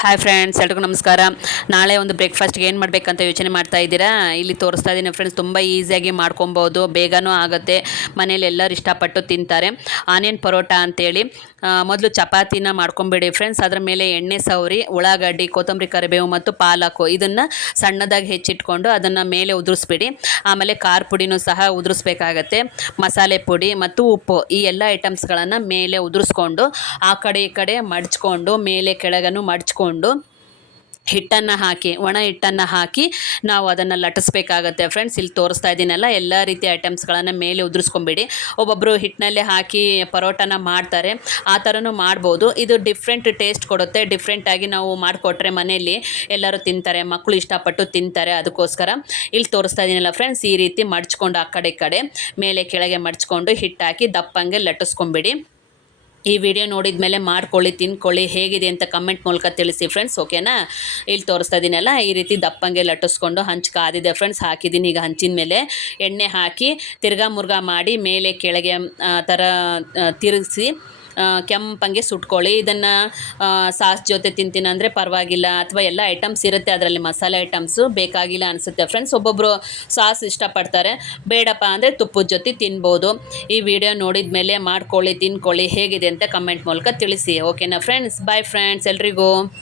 Hi friends, ಎಲ್ರಿಗೂ ನಮಸ್ಕಾರ. ನಾಳೆ ಒಂದು ಬ್ರೇಕ್ಫಾಸ್ಟ್ಗೆ ಏನು ಮಾಡಬೇಕಂತ ಯೋಚನೆ ಮಾಡ್ತಾ ಇದ್ದೀರಾ? ಇಲ್ಲಿ ತೋರಿಸ್ತಾ ಇದ್ದೀನಿ ಫ್ರೆಂಡ್ಸ್. ತುಂಬ ಈಸಿಯಾಗಿ ಮಾಡ್ಕೊಬೋದು, ಬೇಗನೂ ಆಗುತ್ತೆ, ಮನೇಲಿ ಎಲ್ಲರೂ ಇಷ್ಟಪಟ್ಟು ತಿಂತಾರೆ. ಆನಿಯನ್ ಪರೋಟ ಅಂತೇಳಿ ಮೊದಲು ಚಪಾತಿನ ಮಾಡ್ಕೊಂಬಿಡಿ ಫ್ರೆಂಡ್ಸ್. ಅದರ ಮೇಲೆ ಎಣ್ಣೆ ಸವರಿ ಉಳ್ಳಾಗಡ್ಡಿ, ಕೊತ್ತಂಬರಿ, ಕರಿಬೇವು ಮತ್ತು ಪಾಲಕು ಇದನ್ನು ಸಣ್ಣದಾಗಿ ಹೆಚ್ಚಿಟ್ಕೊಂಡು ಅದನ್ನು ಮೇಲೆ ಉದುರಿಸ್ಬಿಡಿ. ಆಮೇಲೆ ಖಾರ ಪುಡಿನೂ ಸಹ ಉದುರಿಸ್ಬೇಕಾಗತ್ತೆ, ಮಸಾಲೆ ಪುಡಿ ಮತ್ತು ಉಪ್ಪು, ಈ ಎಲ್ಲ ಐಟಮ್ಸ್ಗಳನ್ನು ಮೇಲೆ ಉದುರಿಸ್ಕೊಂಡು ಆ ಕಡೆ ಈ ಕಡೆ ಮಡ್ಚ್ಕೊಂಡು ಮೇಲೆ ಕೆಳಗನ್ನು ಮಡ್ಚ್ಕೊಂಡು ಹಿಟ್ಟನ್ನು ಹಾಕಿ, ಒಣ ಹಿಟ್ಟನ್ನು ಹಾಕಿ ನಾವು ಅದನ್ನು ಲಟ್ಟಿಸ್ಬೇಕಾಗತ್ತೆ ಫ್ರೆಂಡ್ಸ್. ಇಲ್ಲಿ ತೋರಿಸ್ತಾ ಇದ್ದೀನಲ್ಲ, ಎಲ್ಲ ರೀತಿಯ ಐಟಮ್ಸ್ಗಳನ್ನು ಮೇಲೆ ಉದುರಿಸ್ಕೊಂಬಿಡಿ. ಒಬ್ಬೊಬ್ಬರು ಹಿಟ್ಟಿನಲ್ಲೇ ಹಾಕಿ ಪರೋಟನ ಮಾಡ್ತಾರೆ, ಆ ಥರನೂ ಮಾಡ್ಬೋದು. ಇದು ಡಿಫ್ರೆಂಟ್ ಟೇಸ್ಟ್ ಕೊಡುತ್ತೆ. ಡಿಫ್ರೆಂಟಾಗಿ ನಾವು ಮಾಡಿಕೊಟ್ರೆ ಮನೆಯಲ್ಲಿ ಎಲ್ಲರೂ ತಿಂತಾರೆ, ಮಕ್ಕಳು ಇಷ್ಟಪಟ್ಟು ತಿಂತಾರೆ. ಅದಕ್ಕೋಸ್ಕರ ಇಲ್ಲಿ ತೋರಿಸ್ತಾ ಇದ್ದೀನಲ್ಲ ಫ್ರೆಂಡ್ಸ್, ಈ ರೀತಿ ಮಡ್ಚ್ಕೊಂಡು ಆ ಕಡೆ ಈ ಕಡೆ ಮೇಲೆ ಕೆಳಗೆ ಮಡ್ಚ್ಕೊಂಡು ಹಿಟ್ಟಾಕಿ ದಪ್ಪಂಗೆ ಲಟ್ಟಿಸ್ಕೊಂಬಿಡಿ. ಈ ವಿಡಿಯೋ ನೋಡಿದ ಮೇಲೆ ಮಾಡ್ಕೊಳ್ಳಿ, ತಿನ್ಕೊಳ್ಳಿ, ಹೇಗಿದೆ ಅಂತ ಕಮೆಂಟ್ ಮೂಲಕ ತಿಳಿಸಿ ಫ್ರೆಂಡ್ಸ್, ಓಕೆನಾ? ಇಲ್ಲಿ ತೋರಿಸ್ತಾ ಇದ್ದೀನಲ್ಲ, ಈ ರೀತಿ ದಪ್ಪಂಗೆ ಲಟ್ಟಿಸ್ಕೊಂಡು ಹಂಚು ಕಾದಿದೆ ಫ್ರೆಂಡ್ಸ್, ಹಾಕಿದ್ದೀನಿ. ಈಗ ಹಂಚಿನ ಮೇಲೆ ಎಣ್ಣೆ ಹಾಕಿ ತಿರ್ಗಾ ಮುರ್ಗಾ ಮಾಡಿ ಮೇಲೆ ಕೆಳಗೆ ಥರ ತಿರುಗಿಸಿ ಕೆಂಪಂಗೆ ಸುಟ್ಕೊಳ್ಳಿ. ಇದನ್ನು ಸಾಸ್ ಜೊತೆ ತಿಂತೀನಿ ಅಂದರೆ ಪರವಾಗಿಲ್ಲ, ಅಥವಾ ಎಲ್ಲ ಐಟಮ್ಸ್ ಇರುತ್ತೆ ಅದರಲ್ಲಿ, ಮಸಾಲೆ ಐಟಮ್ಸು ಬೇಕಾಗಿಲ್ಲ ಅನಿಸುತ್ತೆ ಫ್ರೆಂಡ್ಸ್. ಒಬ್ಬೊಬ್ಬರು ಸಾಸ್ ಇಷ್ಟಪಡ್ತಾರೆ, ಬೇಡಪ್ಪ ಅಂದರೆ ತುಪ್ಪದ ಜೊತೆ ತಿನ್ಬೋದು. ಈ ವಿಡಿಯೋ ನೋಡಿದ ಮೇಲೆ ಮಾಡ್ಕೊಳ್ಳಿ, ತಿನ್ಕೊಳ್ಳಿ, ಹೇಗಿದೆ ಅಂತ ಕಮೆಂಟ್ ಮೂಲಕ ತಿಳಿಸಿ, ಓಕೆನಾ ಫ್ರೆಂಡ್ಸ್? ಬಾಯ್ ಫ್ರೆಂಡ್ಸ್, ಎಲ್ರಿಗೂ.